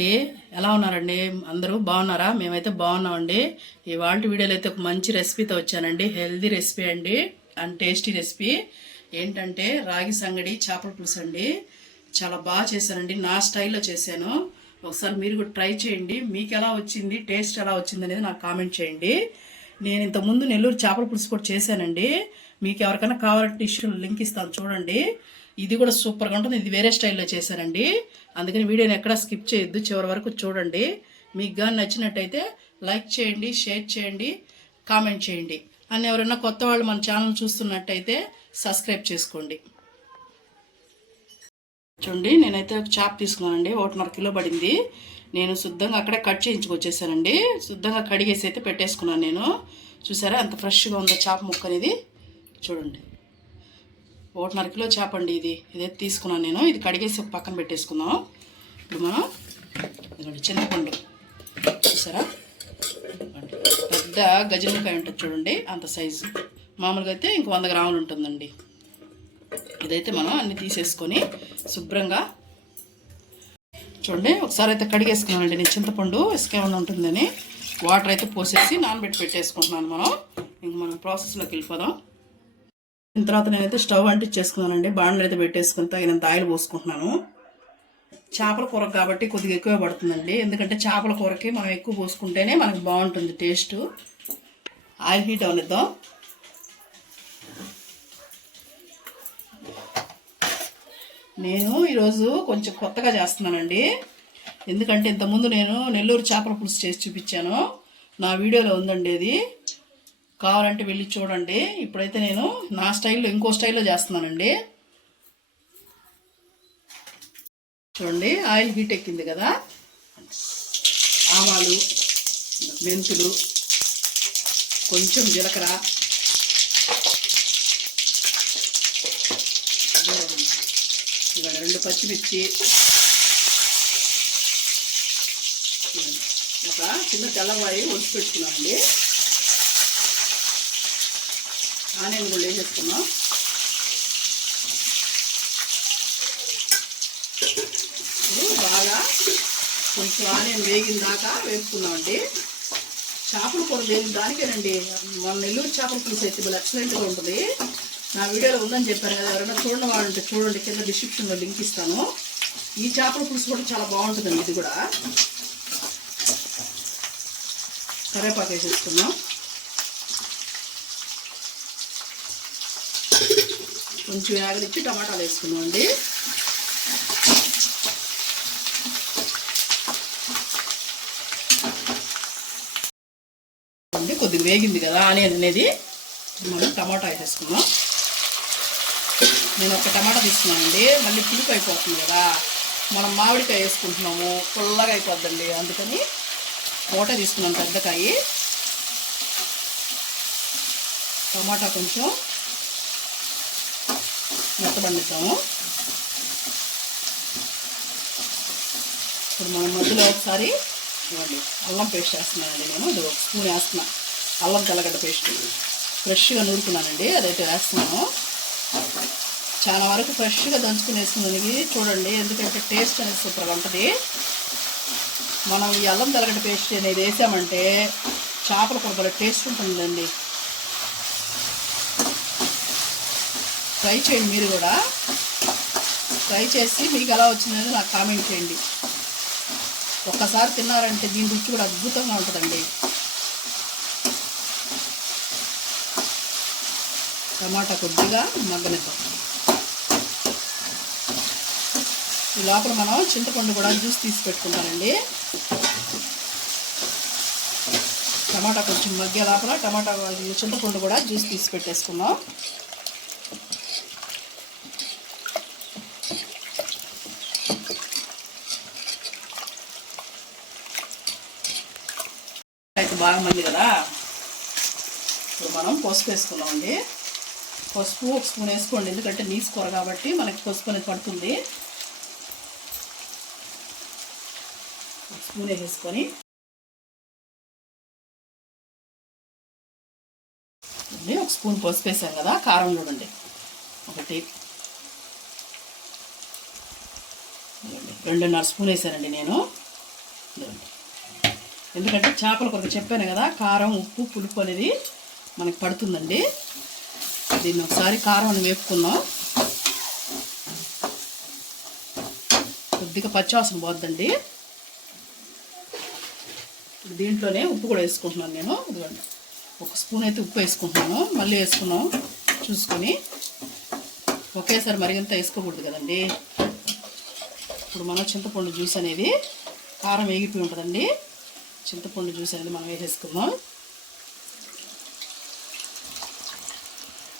అండి. ఎలా ఉన్నారండి? అందరూ బాగున్నారా? మేమైతే బాగున్నామండి. ఇవాళ వీడియోలో అయితే ఒక మంచి రెసిపీతో వచ్చానండి. హెల్దీ రెసిపీ అండి. And tasty recipe. ఏంటంటే రాగి సంగడి చేపల పులుసు అండి. చాలా బాగా చేశానండి. నా స్టైల్లో చేశాను. ఒకసారి మీరు కూడా ట్రై చేయండి. మీకు ఎలా వచ్చింది? టేస్ట్ ఎలా వచ్చింది అనేది నాకు కామెంట్ చేయండి. నేను ఇంతకుముందు నెల్లూరు చేపల పులుసు కూడా చేశానండి. మీకు ఎవరికైనా కావాలంటే ఇష్యూ లింక్ ఇస్తాను. చూడండి. ఇది కూడా సూపర్గా ఉంటుంది. ఇది వేరే స్టైల్లో చేశానండి అందుకని వీడియోని ఎక్కడా స్కిప్ చేయొద్దు. చివరి వరకు చూడండి. మీకు కానీ నచ్చినట్టయితే లైక్ చేయండి షేర్ చేయండి కామెంట్ చేయండి. అని ఎవరైనా కొత్త వాళ్ళు మన ఛానల్ చూస్తున్నట్టయితే సబ్స్క్రైబ్ చేసుకోండి. చూడండి నేనైతే ఒక చాప్ తీసుకున్నానండి. ఒకటిన్నర కిలో పడింది. నేను శుద్ధంగా అక్కడే కట్ చేయించుకొచ్చేసానండి. శుద్ధంగా కడిగేసి అయితే పెట్టేసుకున్నాను నేను. చూసారా? ఎంత ఫ్రెష్గా ఉందో చాప ముక్క అనేది? చూడండి. ఒకటిన్నర కిలో చేప అండి ఇది. ఇదైతే తీసుకున్నాను నేను. ఇది కడిగేసి పక్కన పెట్టేసుకుందాం. ఇప్పుడు మనం ఇదిగోండి చింతపండు చూసారా? పెద్ద గజనికాయ ఉంటుంది చూడండి అంత సైజు. మామూలుగా అయితే ఇంక వంద గ్రాములు ఉంటుందండి. ఇదైతే మనం అన్ని తీసేసుకొని శుభ్రంగా చూడండి ఒకసారి అయితే కడిగేసుకున్నానండి నేను చింతపండు. ఇసుకేమన్నా ఉంటుందని వాటర్ అయితే పోసేసి నానబెట్టి పెట్టేసుకుంటున్నాను మనం. ఇంక మనం ప్రాసెస్లోకి వెళ్ళిపోదాం. తర్వాత నేనైతే స్టవ్ అంటించేసుకున్నానండి. బాండ్లు అయితే పెట్టేసుకుని తగినంత ఆయిల్ పోసుకుంటున్నాను. చేపల కూర కాబట్టి కొద్దిగా ఎక్కువ పడుతుందండి. ఎందుకంటే చేపల కూరకి మనం ఎక్కువ పోసుకుంటేనే మనకు బాగుంటుంది టేస్ట్. Oil heat అవనిద్దాం. నేను ఈరోజు కొంచెం కొత్తగా చేస్తున్నానండి. ఎందుకంటే ఇంతకుముందు నేను నెల్లూరు చేపల పులుసు చేసి చూపించాను. నా వీడియోలో ఉందండి అది. కావాలంటే వెళ్ళి చూడండి. ఇప్పుడైతే నేను నా స్టైల్లో ఇంకో స్టైల్లో చేస్తున్నానండి. చూడండి ఆయిల్ హీట్ ఎక్కింది కదా. ఆవాలు మెంతులు కొంచెం జీలకర్ర. ఇవాళ రెండు పచ్చిమిర్చి. ఒక చిన్న తెల్లవాయి ఒలిసి పెట్టుకున్నామండి ఆనియన్ కూడా వేసేసుకున్నాం ఇప్పుడు బాగా కొంచెం ఆనియన్ వేగిన దాకా వేసుకున్నామండి చేపల కూర వేగిన దానికేనండి. మన నెల్లూరు చేపల పులుసు అయితే మళ్ళీ ఎక్సలెంట్గా ఉంటుంది. నా వీడియోలో ఉందని చెప్పాను కదా ఎవరైనా చూడండి వాళ్ళంటే చూడండి కింద డిస్క్రిప్షన్లో లింక్ ఇస్తాను. ఈ చేపల పులుసు కూడా చాలా బాగుంటుందండి ఇది కూడా. కరేపాకు వేసేసుకున్నాం కొంచెం యాగనిచ్చి టమాటాలు వేసుకున్నాం అండి. అండి కొద్దిగా వేగింది కదా ఆనియన్ అనేది. మనం టమాటా వేసేసుకున్నాం నేను ఒక టమాటా తీసుకున్నానండి మళ్ళీ పులుపు అయిపోతుంది కదా. మనం మామిడికాయ వేసుకుంటున్నాము. పుల్లగా అయిపోద్దండి. అందుకని మూట తీసుకున్నాం పెద్దకాయ. టమాటా కొంచెం మెత్తబండిద్దాము ఇప్పుడు మనం మధ్యలో ఒకసారి ఇవ్వండి అల్లం పేస్ట్ వేస్తున్నానండి నేను. ఇది ఒక స్పూన్ వేస్తున్నా. అల్లం తెల్లగడ్డ పేస్ట్. ఫ్రెష్గా నూరుకున్నానండి. అదైతే వేస్తున్నాను. చాలా వరకు ఫ్రెష్గా దంచుకుని వేసుకుందానికి చూడండి ఎందుకంటే టేస్ట్ అనేది సూపర్గా ఉంటుంది. మనం ఈ అల్లం తెల్లగడ్డ పేస్ట్ అనేది వేసామంటే చేపల కూర టేస్ట్ ఉంటుందండి. ట్రై చేయండి మీరు కూడా. ట్రై చేసి మీకు ఎలా వచ్చిందని నాకు కామెంట్ చేయండి. ఒక్కసారి తిన్నారంటే దీని రుచి కూడా అద్భుతంగా ఉంటుందండి. టమాటా కొద్దిగా మగ్గనిద్దాం. ఈ లోపల మనం చింతపండు కూడా జ్యూస్ తీసి పెట్టుకుంటానండి. టమాటా కొంచెం మగ్గే లోపల టమాటా చింతపండు కూడా జ్యూస్ తీసి పెట్టేసుకుందాం. బాగా మంది కదా. ఇప్పుడు మనం పసుపు వేసుకున్నామండి పసుపు ఒక స్పూన్ వేసుకోండి. ఎందుకంటే నీసు కూర కాబట్టి మనకి పసుపు అనేది పడుతుంది. స్పూన్ వేసేసుకొని ఒక స్పూన్ పసుపు వేసాం కదా. కారం చూడండి. ఒకటి. రెండున్నర స్పూన్ వేసానండి నేను. ఎందుకంటే చేపల కొరకు చెప్పాను కదా కారం ఉప్పు పులుపు అనేది మనకి పడుతుందండి. దీన్ని ఒకసారి కారం వేపుకుందాం. కొద్దిగా పచ్చివాసన పోద్దండి. దీంట్లోనే ఉప్పు కూడా వేసుకుంటున్నాను నేను. ఇదిగోండి. ఒక స్పూన్ అయితే ఉప్పు వేసుకుంటున్నాను. మళ్ళీ వేసుకున్నాం చూసుకొని ఒకేసారి మరిగింత వేసుకోకూడదు కదండి. ఇప్పుడు మనం చింతపండు జ్యూస్ అనేది కారం వేగిపోయి ఉంటుందండి. చింతపండు జ్యూస్ అనేది మనం వేసేసుకుందాం.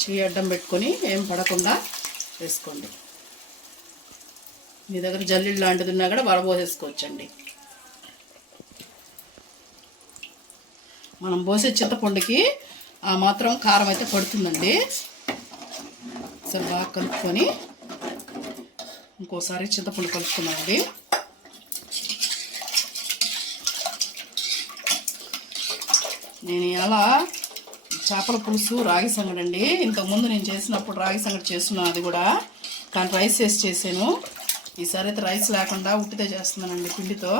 చెయ్యి అడ్డం పెట్టుకొని ఏం పడకుండా వేసుకోండి. మీ దగ్గర జల్లిళ్ళు లాంటిది ఉన్నా కూడా వడబోసేసుకోవచ్చండి మనం పోసే చింతపండుకి ఆ మాత్రం కారం అయితే పడుతుందండి. సరే బాగా కలుపుకొని ఇంకోసారి చింతపండు కలుపుకున్నామండి నేను ఎలా చేపల పులుసు రాగి సంగటి అండి. ఇంతకుముందు నేను చేసినప్పుడు రాగి సంగడి చేస్తున్నాను అది కూడా. కానీ రైస్ వేసి చేశాను. ఈసారి అయితే రైస్ లేకుండా ఉట్టితే చేస్తున్నానండి పిండితో.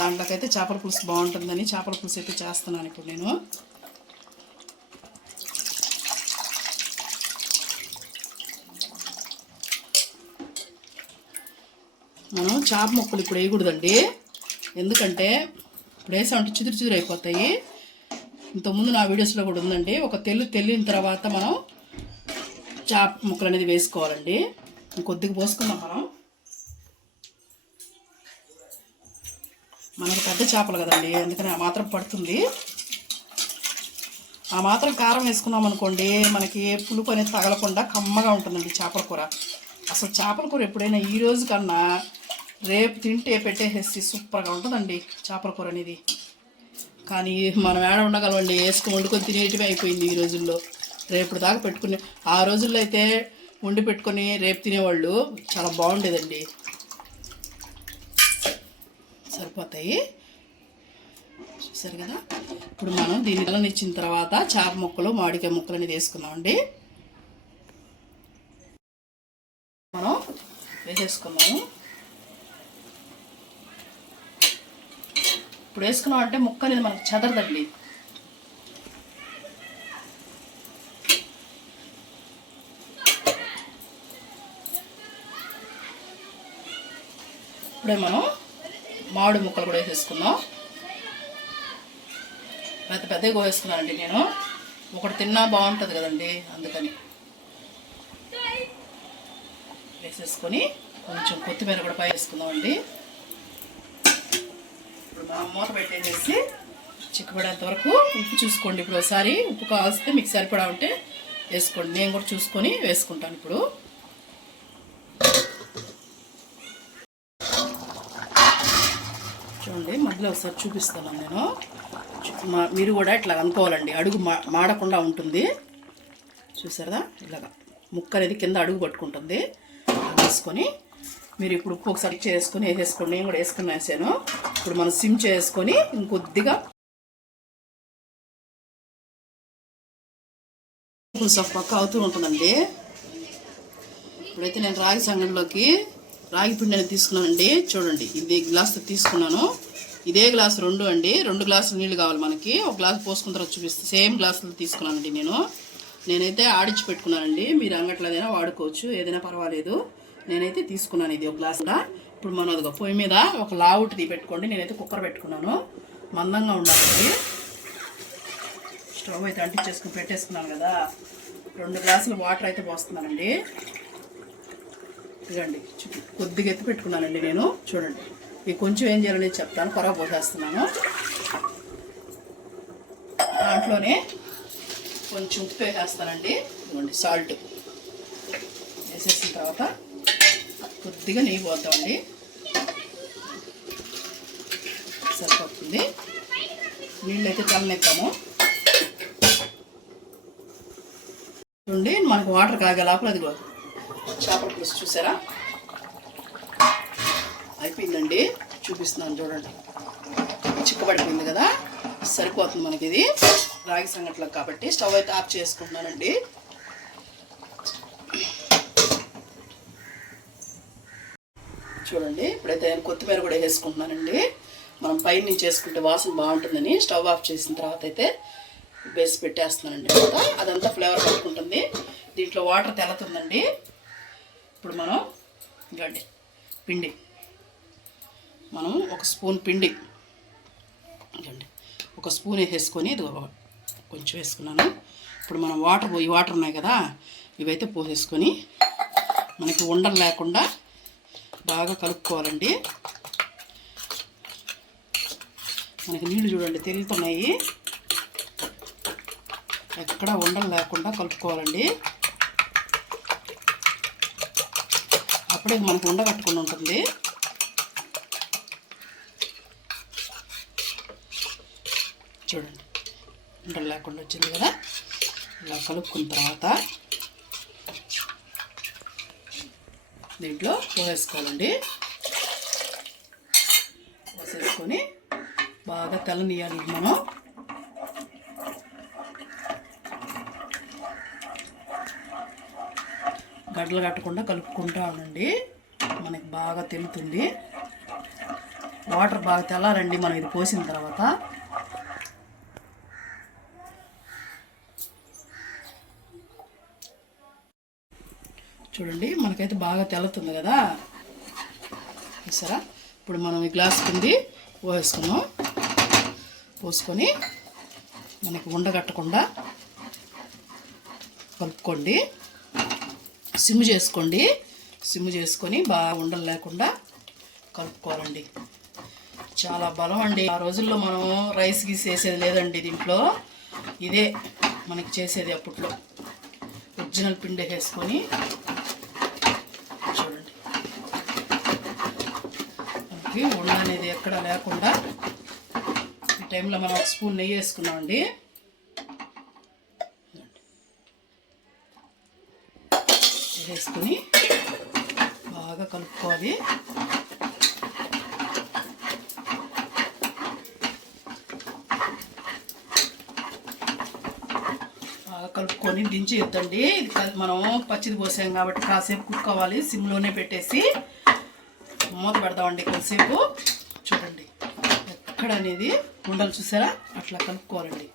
దాంట్లోకైతే చేపల పులుసు బాగుంటుందని చేపల పులుసు అయితే చేస్తున్నాను ఇప్పుడు నేను. మనం చేప ముక్కలు ఇప్పుడు వేయకూడదండి. ఎందుకంటే ఇప్పుడు వేసామంటే చిదురు చిదురు అయిపోతాయి. ఇంతకుముందు నా వీడియోస్లో కూడా ఉందండి. ఒక తెల్లు తెల్లిన తర్వాత మనం చేప ముక్కలు అనేది వేసుకోవాలండి. కొద్దిగా పోసుకుందాం మనం. మనకు పెద్ద చేపలు కదండి అందుకని ఆ మాత్రం పడుతుంది. ఆ మాత్రం కారం వేసుకున్నాం అనుకోండి మనకి పులుపు అనేది తగలకుండా కమ్మగా ఉంటుందండి చేపల కూర. అసలు చేపల కూర ఎప్పుడైనా ఈ రోజు కన్నా రేపు తింటే పెట్టేసేసి సూపర్గా ఉంటుందండి చేపల కూర అనేది. కానీ మనం ఏడ ఉండగలవండి వేసుకుని వండుకొని తినేటివి అయిపోయింది ఈ రోజుల్లో. రేపు దాకా పెట్టుకుని ఆ రోజుల్లో అయితే వండి పెట్టుకొని రేపు తినేవాళ్ళు చాలా బాగుండేదండి. సరిపోతాయి? చూసారు కదా? ఇప్పుడు మనం దీని వలన ఇచ్చిన తర్వాత చేప ముక్కలు మామిడికాయ ముక్కలు అనేది వేసుకున్నామండి మనం వేసేసుకున్నాము. ఇప్పుడు వేసుకున్నాం అంటే ముక్క అనేది మనకు చెదరదండి. ఇప్పుడే మనం మామిడి ముక్కలు కూడా వేసేసుకుందాం. పెద్ద పెద్దగా కోసేసుకున్నానండి నేను. ఒకటి తిన్నా బాగుంటుంది కదండి అందుకని. వేసేసుకొని కొంచెం కొత్తిమీర కూడా పై వేసుకుందామండి. మనం మూత పెట్టేసేసి చిక్కబడేంత వరకు ఉప్పు చూసుకోండి ఇప్పుడు ఒకసారి. ఉప్పు కావాల్సితే మీకు సరిపడా ఉంటే వేసుకోండి. నేను కూడా చూసుకొని వేసుకుంటాను ఇప్పుడు. చూడండి మధ్యలో ఒకసారి చూపిస్తాను నేను. చూ- మీరు కూడా ఇట్లా అనుకోవాలండి. అడుగు మా మాడకుండా ఉంటుంది. చూసారా ఇలాగా. ముక్క అనేది కింద అడుగు పట్టుకుంటుంది. వేసుకొని మీరు ఇప్పుడు ఉప్పు ఒకసారి చేసుకొని వేసేసుకోండి. నేను కూడా వేసుకుని వేసాను. ఇప్పుడు మనం సిమ్ చేసుకొని ఇంకొద్దిగా పులుసు పక్క అవుతూ ఉంటుందండి. ఇప్పుడైతే నేను రాగి సంగంలోకి రాగి పిండి అనేది తీసుకున్నానండి. చూడండి ఇది గ్లాస్ తీసుకున్నాను. ఇదే గ్లాస్ రెండు అండి. రెండు గ్లాసులు నీళ్ళు కావాలి మనకి. ఒక గ్లాస్ పోసుకున్న తర్వాత చూపిస్తే. సేమ్ గ్లాసులు తీసుకున్నానండి నేను. నేనైతే ఆడిచి పెట్టుకున్నానండి. మీరు అంగట్లో ఏదైనా వాడుకోవచ్చు. ఏదైనా పర్వాలేదు. నేనైతే తీసుకున్నాను ఇది ఒక గ్లాస్ కూడా. ఇప్పుడు మనం అదిగో పొయ్యి మీద ఒక లావుటిది పెట్టుకోండి. నేనైతే కుక్కర్ పెట్టుకున్నాను. మందంగా ఉండాలి. స్టవ్ అయితే అంటించేసుకుని పెట్టేసుకున్నాను కదా. రెండు గ్లాసులు వాటర్ అయితే పోస్తున్నానండి. ఇదండి కొద్దిగా ఎత్తి పెట్టుకున్నానండి నేను. చూడండి ఇది కొంచెం ఏం చేయాలని చెప్తాను. కొరవ పోసేస్తున్నాను. దాంట్లోనే కొంచెం ఉప్పు వేసేస్తానండి. ఇదిగోండి సాల్ట్ వేసేసిన తర్వాత కొద్దిగా నెయ్యి పోద్దామండి సరిపోతుంది. నీళ్ళు అయితే చల్లనిద్దాము చూడండి మనకు వాటర్ కాగే లోపల అది చేపల పులుసు చూసారా? అయిపోయిందండి. చూపిస్తున్నాను చూడండి. చిక్కబడిపోయింది కదా. సరిపోతుంది మనకి ఇది. రాగి సంగట్లకు కాబట్టి స్టవ్ అయితే ఆఫ్ చేసుకుంటున్నానండి. చూడండి. ఇప్పుడైతే నేను కొత్తిమీర కూడా వేసుకుంటున్నానండి. మనం పైన నుంచి వేసుకుంటే వాసన బాగుంటుందని స్టవ్ ఆఫ్ చేసిన తర్వాత అయితే బేస్ పెట్టేస్తున్నానండి అంతా. అదంతా ఫ్లేవర్ పట్టుకుంటుంది. దీంట్లో వాటర్ తెల్లతుందండి. ఇప్పుడు మనం ఇవ్వండి పిండి. మనం ఒక స్పూన్ పిండి ఇవ్వండి ఒక స్పూన్ వేసేసుకొని ఇది కొంచెం వేసుకున్నాను. ఇప్పుడు మనం వాటర్ ఈ వాటర్ ఉన్నాయి కదా ఇవైతే పోసేసుకొని మనకి ఉండలు లేకుండా బాగా కలుపుకోవాలండి. మనకి నీళ్ళు చూడండి తెలుతున్నాయి ఎక్కడ ఉండలు లేకుండా కలుపుకోవాలండి. అప్పుడే మనకు ఉండగట్టుకుని ఉంటుంది. చూడండి ఉండలు లేకుండా వచ్చింది కదా. ఇలా కలుపుకున్న తర్వాత దీంట్లో పోసేసుకోవాలండి. పోసేసుకొని బాగా తలనీయాలి మనం. గడ్డలు కట్టకుండా కలుపుకుంటా ఉండండి. మనకి బాగా తెలుతుంది. వాటర్ బాగా తెల్లారండి మనం ఇది పోసిన తర్వాత. చూడండి. మనకైతే బాగా తెల్లుతుంది కదా. చూసారా? ఇప్పుడు మనం ఈ గ్లాస్ కింది పోసుకున్నాం పోసుకొని మనకి ఉండగట్టకుండా కలుపుకోండి. సిమ్ చేసుకోండి. సిమ్ చేసుకొని బాగా ఉండలు లేకుండా కలుపుకోవాలండి. చాలా బలం అండి. ఆ రోజుల్లో మనం రైస్ గీసి వేసేది లేదండి దీంట్లో. ఇదే మనకి చేసేది అప్పట్లో. ఒరిజినల్ పిండి వేసుకొని చూడండి మనకి ఉండ అనేది ఎక్కడ లేకుండా ఈ టైంలో మనం ఒక స్పూన్ నెయ్యి వేసుకున్నామండి వేసుకుని బాగా కలుపుకోవాలి. బాగా కలుపుకొని దించి ఇద్దండి ఇది మనం పచ్చిది పోసాం కాబట్టి కాసేపు కుక్కోవాలి సిమ్లోనే పెట్టేసి మూత పెడతామండి కొంతసేపు చూడండి ఎక్కడ అనేది ఉండలు చూసారా? అట్లా కలుపుకోవాలండి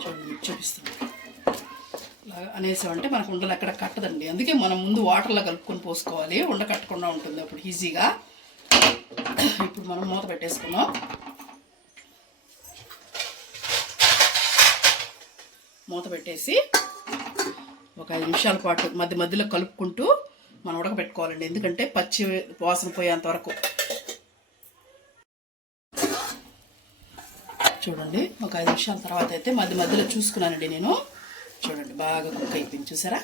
చూడండి చూపిస్తుంది అనేసామంటే మనకు ఉండలు ఎక్కడ కట్టదండి. అందుకే మనం ముందు వాటర్లో కలుపుకొని పోసుకోవాలి. ఉండ కట్టకుండా ఉంటుంది అప్పుడు ఈజీగా. ఇప్పుడు మనం మూత పెట్టేసుకున్నాం మూత పెట్టేసి ఒక ఐదు నిమిషాల పాటు మధ్య మధ్యలో కలుపుకుంటూ మనం ఉడకబెట్టుకోవాలండి. ఎందుకంటే పచ్చి వాసన పోయేంత వరకు. చూడండి ఒక ఐదు నిమిషాల తర్వాత అయితే మధ్య మధ్యలో చూసుకున్నానండి నేను. చూడండి బాగా కుక్ అయిపోయింది. చూసారా?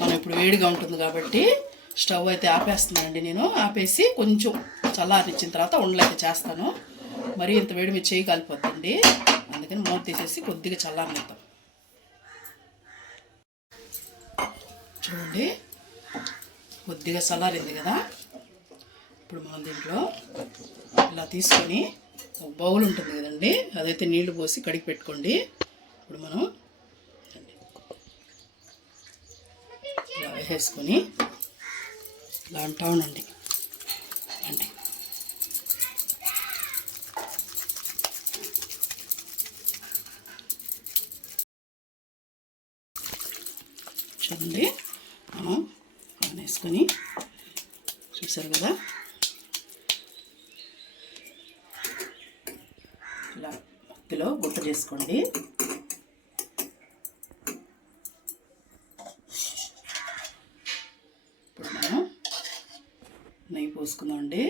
మనం ఇప్పుడు వేడిగా ఉంటుంది కాబట్టి స్టవ్ అయితే ఆపేస్తున్నానండి నేను. ఆపేసి కొంచెం చల్లారించిన తర్వాత ఉండలైతే చేస్తాను. మరీ ఇంత వేడి మీద చేయి కాలిపోద్దండి. అందుకని మూత తీసేసి కొద్దిగా చల్లారనిద్దాం. చూడండి కొద్దిగా చల్లారింది కదా? ఇప్పుడు మనం దీంట్లో ఇలా తీసుకొని ఒక బౌల్ ఉంటుంది కదండి అదైతే నీళ్ళు పోసి కడిగి పెట్టుకోండి. ఇప్పుడు మనం ఇలా వేసేసుకొని ఇలా అంటా ఉండండి. అండి. చూడండి మనం వేసుకొని చూసారు కదా? ఇలా మత్తిలో గుట్ట చేసుకోండి. ఇప్పుడు మనం నెయ్యి పోసుకుందామండి.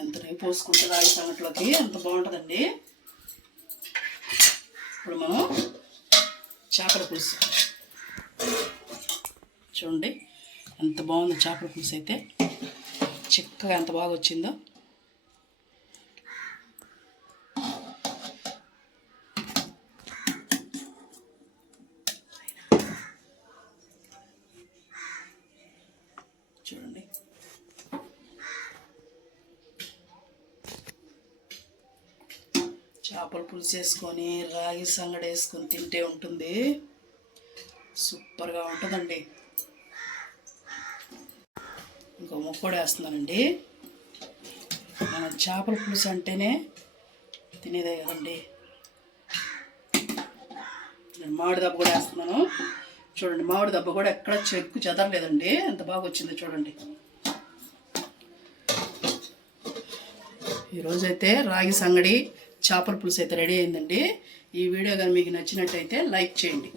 ఎంత నెయ్యి పోసుకుంటే రాగి సంగట్లోకి ఎంత బాగుంటుందండి? ఇప్పుడు మనం చేపల పులుసు. చూడండి ఎంత బాగుంది చేపల పులుసు అయితే చిక్కగా ఎంత బాగా వచ్చిందో చూడండి చేపల పులుసు వేసుకొని రాగి సంగడి వేసుకొని తింటే ఉంటుంది. సూపర్గా ఉంటుందండి. ఇంకో ముక్కోడి వేస్తున్నానండి. మన చేపల పులుసు అంటేనే తినేదే కదండి. నేను మామిడి దెబ్బ కూడా వేస్తున్నాను. చూడండి మామిడి దెబ్బ కూడా ఎక్కడ చెక్కు చెదరలేదండి ఎంత బాగా వచ్చిందో చూడండి. ఈరోజైతే రాగి సంగడి చేపల పులుసు అయితే రెడీ అయిందండి. ఈ వీడియో కానీ మీకు నచ్చినట్టయితే లైక్ చేయండి.